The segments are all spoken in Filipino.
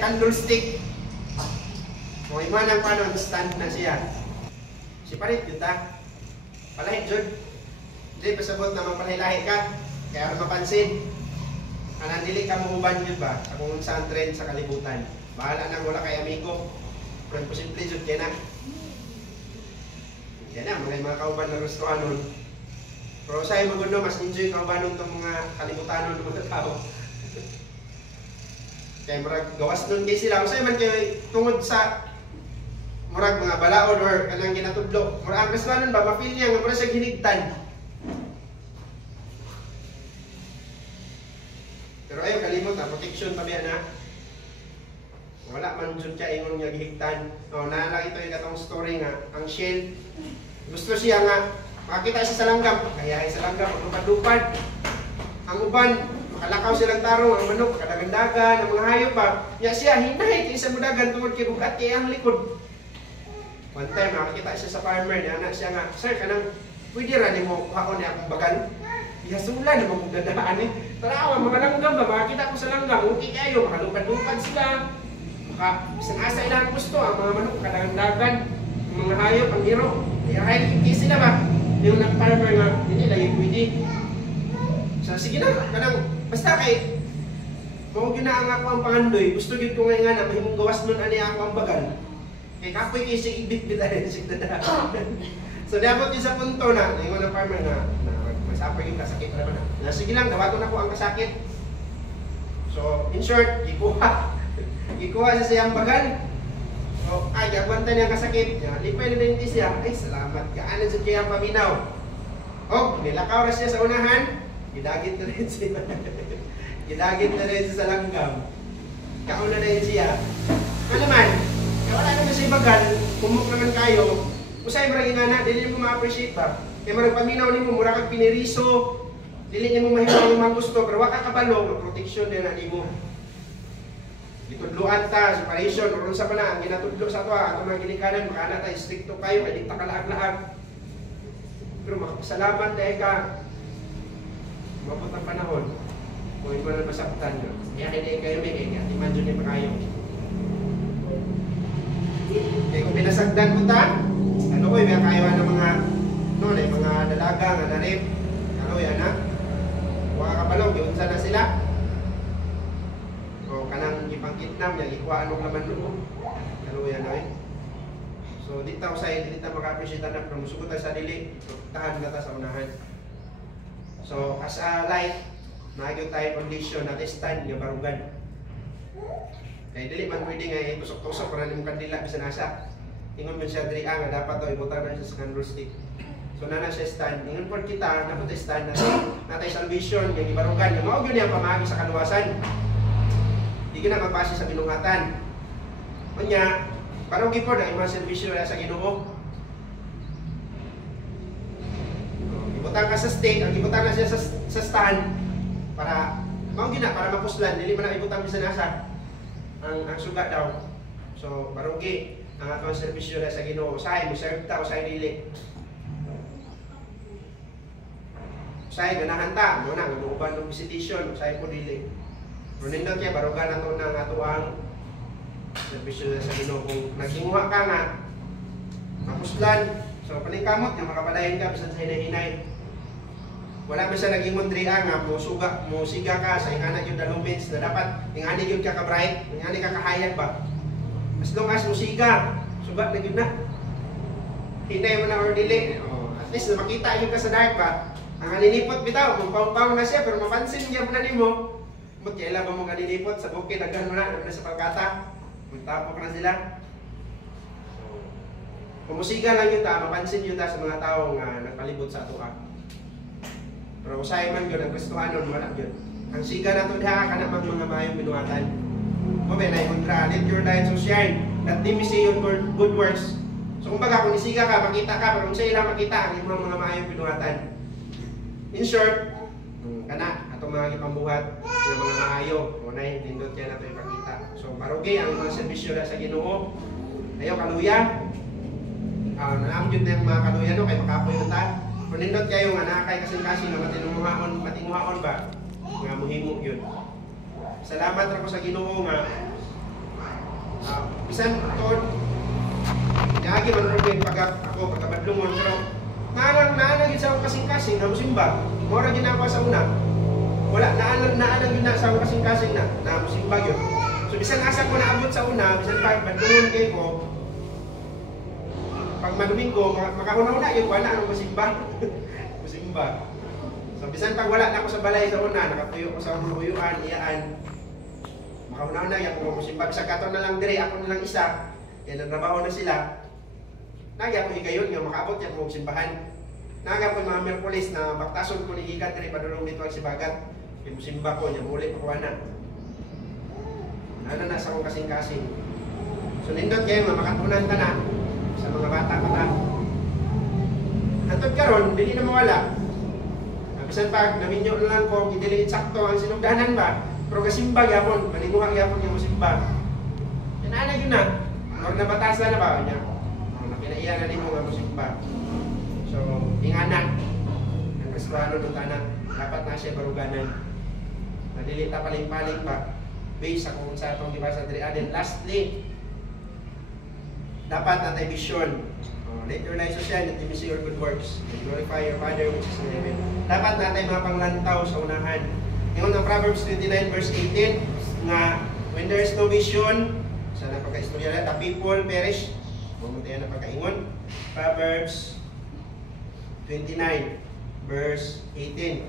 Candlestick. Kung imanang paano, stand na siya. Si parit yun ta. Palahit yun. Hindi pasabot na mapalahilahi ka. Kaya mapansin. Anandili ka mahuban yun ba? Sa kung saan trend sa kalibutan. Bahala nang wala kay amigo. Pero posible yun kaya na. Yan na, mga kauban na gusto nun. Pero sa'yo magundo, mas enjoy kauban nun itong mga kalibutan ng mga tao. Kaya marag gawas nun kayo sila. Kung sa'yo man kayo tungod sa murag mga balaod or kanang ginatudlo. Murag ang kasalanan ba, mapil niya nga murag siya hinigtan. Pero ayaw kalimot na, protection pa biya na. Wala man dyan siya ingon nga gihigtan. O, naalala ito yung katong story nga, ang shell. Gusto siya nga, makakita siya sa langgam. Kaya sa langgam, maglupadlupad. Ang uban, makalakaw silang tarong, ang manok, makadagandagan, ang mga hayop pa. Kaya siya, hinay, kaya sa mudagan, tungod kay bugat kaya ang likod. One time, makakita siya sa farmer niya, anak siya nga, sir, kanang, pwede rin mo kuhaon niya akong bagan. Ihasulan na magdadaan eh. Tarawa, mga langgam ba, makakita ko sa langgam, okay kayo, makalupad-lupad sila. Asa ilang gusto, ang mga manok, kadagandagan, ang mga hayop, ang hiro. Kaya hindi sila ba? Yung nag-farmer nga, hindi lagi pwede. So, sige na, kanang, basta kay, kung ginaang ako ang pangandoy, gusto yun ko ngayon nga na, mahimong gawas nun ani ako ang bagal. Kaya kapoy kayo siya ibit-bit ay sigdada. So, dapat yung sa punto na, yung mga farmer na masapay yung kasakit naman na. Sige lang, dawaton ako ang kasakit. So, in short, ikuha siya siyang bagal. So, ay, agwanta niya kasakit. Lipay na din siya. Ay, salamat. Kaanan sa kaya paminaw. O, nilakaw na siya sa unahan. Gidagit na rin siya. Gidagit na rin siya sa langgam. Kauna na rin siya. Ano naman? Wala naman siya bagal. Kumuk naman kayo. Usay marang ingana, dili mo ma-appreciate ba? Kaya marang paminaw ni mo, mura kang piniriso. Dili niya mo mahimaw yung mga gusto. Pero waka kabalo, protection din na ni mo. Itudluan ta, separation, oron sa pa na, ang ginatudlo sa ito, ang mga ginikanan, makana tayo, stricto kayo, kaya di ta kalaag-laag. Pero makapasalamat dahil ka, mabot ang panahon, kung hindi mo na masaktan nyo. Kaya hindi kayo may kaya, di man dyan yung makayo. Kaya kung pinasagdan mo ta, ano ko, may kaiwan ng mga, no, mga dalaga, nga narip, ano yan ha? Huwag ka palong, giunsa na sila. O kanang ipangkitnam niya, ikuha anong laman loob. Ano yan ay? So dito ako sa dito maka-appreciate na pero musugot tayo sa dili. So tahan na ta sa unahan. So as a light, nagyo tayo condition na stand nga barugan. Kaya dili man pwede nga itusok-tusok para nimo kandila bisan asa. Ingon man siya diri nga dapat to ibutan na siya sa candlestick. So na siya stand. Ingon pod kita na pod stand na tayo salvation nga gibarugan. Nga mao gyud niya pamaagi sa kaluwasan. Hindi ka na magbase sa binungatan. Kanya, parang gipon na yung mga servisyo na sa Ginoo. Ibutang ka sa stake, ang ibutang na siya sa stand para, para mapuslan, hindi man na ibutang bisa nasa ang suga daw. So, barugi, ang atong servisyo na sa Ginoo. Usahay, serve ta, usahay dili. Usahay, ganahan ta, muna, uban ng visitation, usahay po dili. Runindot kaya barugan na ito ng atuang servisyo sa Ginoo. Kung naghinguha ka nga, mapuslan, so paningkamot nga makapadahin ka bisan sa hinay-hinay. Wala ba siya naging dria nga mo siga ka sa ingana yung dalumins na dapat ingani yun ka ka-bright, ingani ka kahayag ba? As long as mo siga, sugat na yun na. Hinay mo na or dili. At least na makita yun ka sa dark ba? Ang aninipot bitaw, kung paung-paung na siya, pero mapansin niya pa na ni mo. Ba't kailan ba mo kaninipot sa bukid, agad mo na sa pagkata, magtapok na sila. Kumusiga lang yun ta, mapansin yun ta sa mga tao nga nagpalibot sa atuha. Pero usahay man yun, ang gustuhan nun, wala yun. Ang siga na ito diha ka namang mga mayong binuhatan. Mabay na yung let your light so shine, that they may see your good works. So kumbaga, kung isiga ka, makita ka, pero kung sa'yo lang makita ang mga mayong binuhatan. In short, kana atong mga ipambuhat ng mga maayo unay nindot kaya nato ipakita. So marugi ang mga serbisyo na sa Ginoo. Ayo kaluya. Naam gyud ng mga kaluya no kay makapoy ta. Kung nindot kayo nga naa kay kasing-kasing nga matinguhaon ba nga mohimo gyud. Salamat ra ko sa Ginoo nga Bisan tuod niagi man ron yung ako pagkabadlungon pero naalang yun sa akong kasing-kasing na musimba. Mora ginagawa sa una. Wala, naalang yun na sa akong kasing-kasing na musimba yun. So bisan asa ko naabot sa una, bisan pagkabadlungon kayo ko, pag madomingo, makahuna-una yun, wala ang musimba. Musimba. So bisan pag wala na ako sa balay sa una, nakatuyo ko sa mga uyuan, iyaan, makahuna-una yan kung musimba. Bisa katon na lang dire, ako na lang isa, yan ang trabaho na sila. Nagya ko higayon nga makaabot yan kung simbahan. Naga po mga Merkulis na baktason ko ni Higat rin padulong dito ang sibagat. Yung simba ko, niya muli pakuha na. Nasa akong kasing-kasing. So nindot kayo nga makatunan ka na sa mga bata pa ta. Hantod karon, dili na mawala. Bisan pag naminyo na lang ko, hindi sakto ang sinugdanan ba? Pero kasimba yapon, malinguhang yapon yung musimba. Yan na yun na. Huwag na batasan na ba? Niya. Pinaiyan na rin mo nga musimba. So, inganak. Ang Kristuano ng tanan. Dapat na siya baruganan. Nadilita paling-paling pa. Based sa kung sa itong diba sa Adriaden. Lastly, dapat natay vision. Let your life so shine that you may see your good works. And glorify your Father which is in heaven. Dapat natay mga panglantaw sa unahan. Ngayon ang Proverbs 29 verse 18 nga, when there is no vision, sa napaka-istorya na, the people perish. Mamuntayan na pagkaingon. Proverbs 29 verse 18.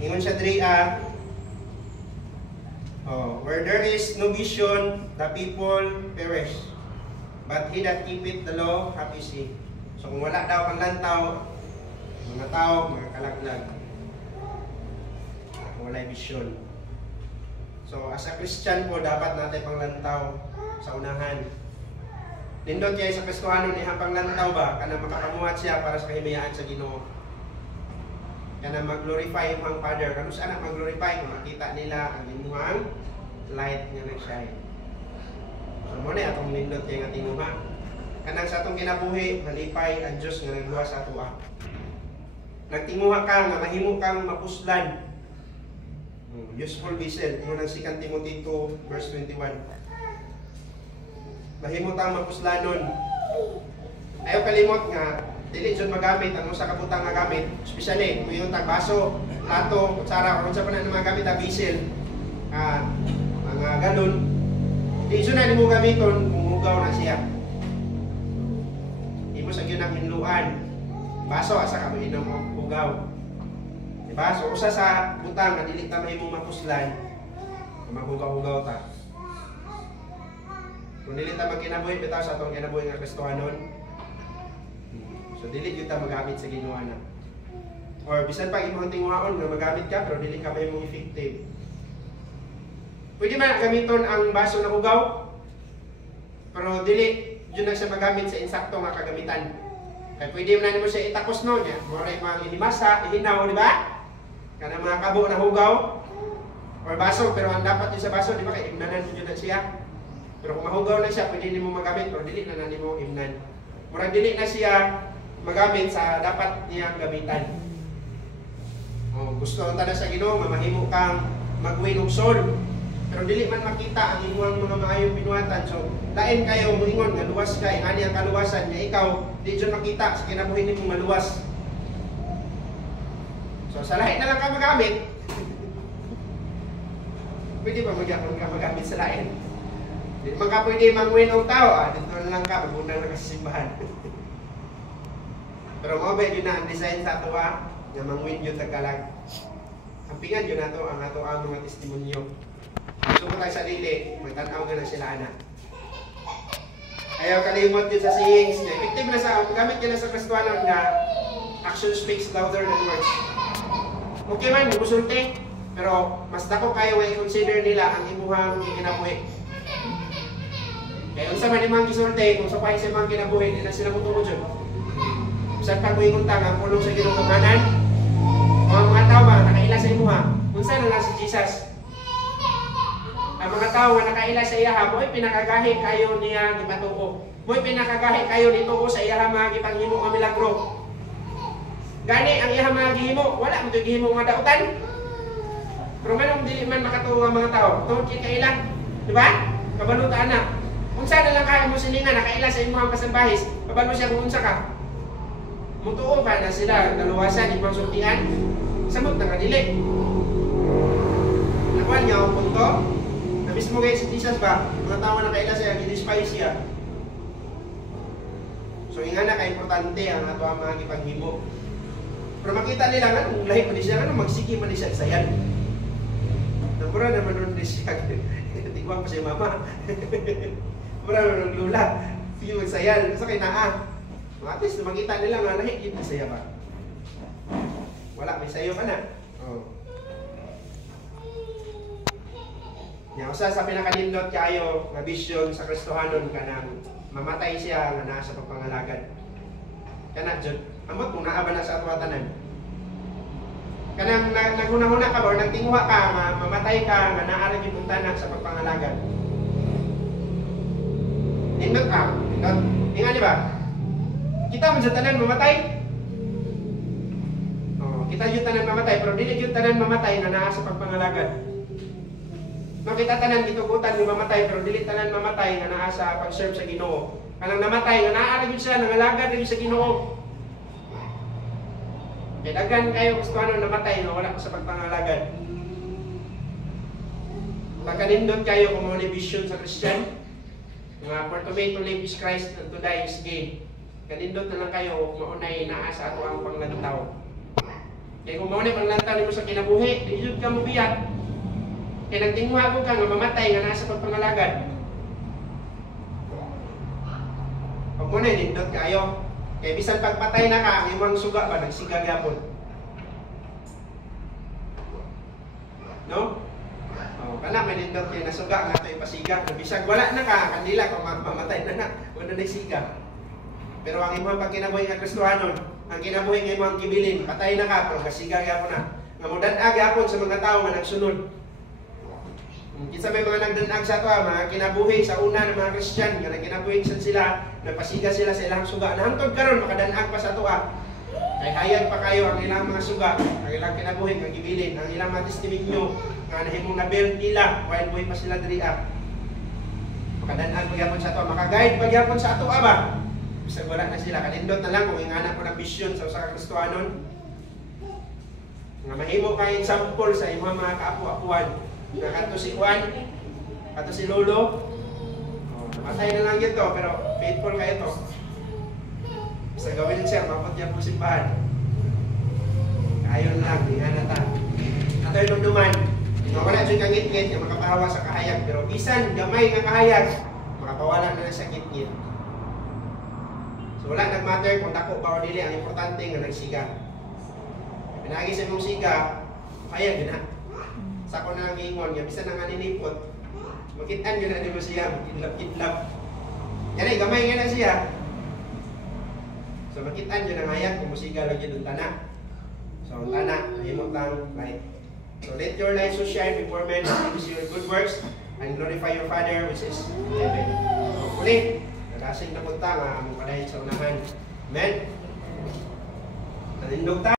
Ingon siya diri where there is no vision, the people perish. But he that keepeth the law, happy is he. So kung wala daw pang lantaw, mga tao, mga kalaglag. Walay vision. So, as a Christian po, dapat natin panglantaw sa unahan. Nindot kayo sa Kristohanon, ihang panglantaw ba? Kana makapamuhat siya para sa kahimayaan sa Ginoo. Kana mag-glorify ang Father. Kano saan ang mag-glorify? Kung makita nila ang imuhang light nga nag-shine. So, muna atong nindot kayo nga tinguha. Kanang sa atong kinabuhi, malipay ang Diyos nga nagluwa sa atua. Nagtinguha ka nga mahimo kang mapuslan. Useful vessel. Ito ng 2 Timothy 2 verse 21. Mahimot ang mapuslanon. Ayaw kalimot nga, dili dyan magamit ang sa kabutang nga gamit. Especially, kung yung tagbaso, plato, kutsara, kung sa pa na magamit ang vessel, mga galon. Di dyan na mo gamiton kung hugaw na siya. Imo sa yun ang hinluan. Baso, asa ka mo inom o hugaw. Diba? So, usa sa butang na dili ta mahimong mapuslan, maghugaw-hugaw ta. Kung dili ta magkinabuhi, bitaw sa atong kinabuhi nga Kristohanon. So, dili yun ta magamit sa Ginoo na. Or, bisan pag imong tinguhaon nga magamit ka, pero dili ka mahimong effective. Pwede man gamiton ang baso na hugaw, pero dili yun na siya magamit sa insakto nga kagamitan. Kaya pwede man mo siya itakos no niya. Moray mga hinimasa, ihinaw, di ba? Kana mga kabo na hugaw or baso, pero ang dapat yung sa baso, di ba, kaya imnanan mo yun na siya. Pero kung mahugaw na siya, pwede mo magamit, pero dili na mo imnan. Murang dili na siya magamit sa dapat niyang gamitan. Gusto ang tanan sa Ginoo, mamahimo kang mag-win og soul. Pero dili man makita ang imuhang mga maayong binuhatan. So, lain kayo moingon nga luwas kay ani ang kaluwasan nga ikaw di jud makita sa kinabuhi nimo maluwas. So, sa lain na lang ka magamit. Pwede ba magyapon ka magamit sa lain? Di man ka pwede mag-win og tao, dito na lang ka magunang na sa simbahan. Pero mo ba yun na ang design sa ato nga mang-win yun tagkalag. Ang pingan yun nato ang ato ang mga testimonyo. Gusto ko tayo sa lili, magtanaw nga na sila anak. Ayaw kalimot yun sa sayings na effective na sa, gamit yun na sa Kristohanon na action speaks louder than words. Okay man, musulti, pero mas dako kayo nga i-consider nila ang imuhang kinabuhi. Kaya unsa man imong gisulti, kung sa pahay sa imong kinabuhi, hindi na sila mutungod yun. Saan pag muinguntang ang pulong sa Ginoo kamanan, o ang mga tao ba nakaila sa imuha, unsa na lang si Jesus. Ang mga tao nga nakaila sa iyaha, mo'y pinakagahi kayo niya gipatuo. Mo'y pinakagahi kayo nituo sa iyaha mga gipanghimo nga milagro. Gani ang iyaha mga gihimo, wala mo ito gihimo nga dautan. Pero manong dili man makatuwa ang mga tao, tungkol kay kailan. Di ba? Kabalo ta anak. Unsa na lang kaya mo silingan, nakaila sa imong kasambahis. Kabalo siya kung unsa ka. Mutuo ba na sila, naluwasan, imong sultian? Samot na nga dili. Nakuha niya ang punto. Na mismo kayo si Jesus ba? Mga tao na kaila siya, ginispise siya. So inga na ka-importante ang ato ang mga gipaghimo. Pero makita nila nga, kung lahi man siya, magsiki man siya sayan. Namura naman nun siya. Tigwang pa siya mama. Mura naman ng lula. Sige magsayan. Sa kay naa. At least makita nila nga lahi, hindi saya ba? Wala, may sayo ka na. Oh. Yang usa sa pinakanindot kayo nga vision sa Kristohanon kanang mamatay siya nga naa sa pagpangalagad. Kana jud, amot kung naa ba na sa ato tanan. Kanang naghuna-huna ka ba or nagtinguha ka nga mamatay ka nga naa ra gyud puntana sa pagpangalagad. Nindot ka, nindot. Ingon di ba? Kita man sa tanan mamatay. Oh, kita jud tanan mamatay pero dili jud tanan mamatay nga naa sa pagpangalagad. Makita tanan gitugutan ni mamatay pero dili tanan mamatay nga naa sa pag-serve sa Ginoo. Kanang namatay nga naa ra gyud siya nangalagad ra gyud sa Ginoo. Kay daghan kayo gusto ano namatay nga wala sa pagpangalagad. Pagkanindot kayo kung ano vision sa Christian nga for to make to live is Christ and to die is gain. Kanindot na lang kayo maunay naa sa ato ang panglantaw. Kaya kung maunay panglantaw nimo sa kinabuhi, di jud ka mo biyak. Kaya nagtinguha ko ka nga mamatay nga nasa pagpangalagad. Pag mo na nindot kayo, kaya bisan pagpatay na ka, ang imong suga ba, nagsiga yapon. No? O, kana may nindot kayo nasuga nga ito ipasiga. Bisag wala na ka, kandila kung mamatay na na, wala na siga. Pero ang imong pagkinabuhi nga Kristohanon, ang kinabuhi nga imong kibilin, patay na ka, pero kasiga yapon na. Nga mudanag yapon sa mga tao nga nagsunod. Kinsa may mga nagdanag sa ato, mga kinabuhi sa una ng mga Christian, nga kinabuhi sila, nagpasiga sila sa ilang suga. Nahantod karon makadanag pa sa ato. Kay hayag pa kayo ang ilang mga suga, ang ilang kinabuhi, ang gibilin, ang ilang mga testimonyo, nga nahimong na-build nila, while buhay pa sila diri. Makadanag pagyapon sa ato, makaguide pagyapon sa ato ba? Bisag wala na sila, kanindot na lang kung ingana ko ng vision sa usa ka Kristohanon. Nga mahimo kay example sa imong mga kaapu-apuan. Kato si Juan, kato si Lolo. Matay na lang yun to, pero faithful kayo to. Sa gawin siya, mapot niya po simbahan. Ayon lang, ingana ta. Ato yung lumduman, wala dyan kangit-ngit, yung makapahawa sa kahayag. Pero bisan, gamay nga kahayag, makapawala na sa ngit-ngit. So wala nag-matter kung dako ba o dili, ang importante nga nagsiga. Pinagi sa imong siga, kaya gina. Sa ako na lang ingon, nga bisan nga ninipot, makitaan yun na di mo siya, kidlap-kidlap. Yan ay, gamay nga na siya. So makitaan yun ang hayag, kung musiga lang yun ang tana. So ang tana, nahimot lang, right? So let your life so shine before men, use your good works, and glorify your Father which is in heaven. Hopefully, nalasing na punta nga, mong palahin sa unahan. Amen? Nanindog tayo.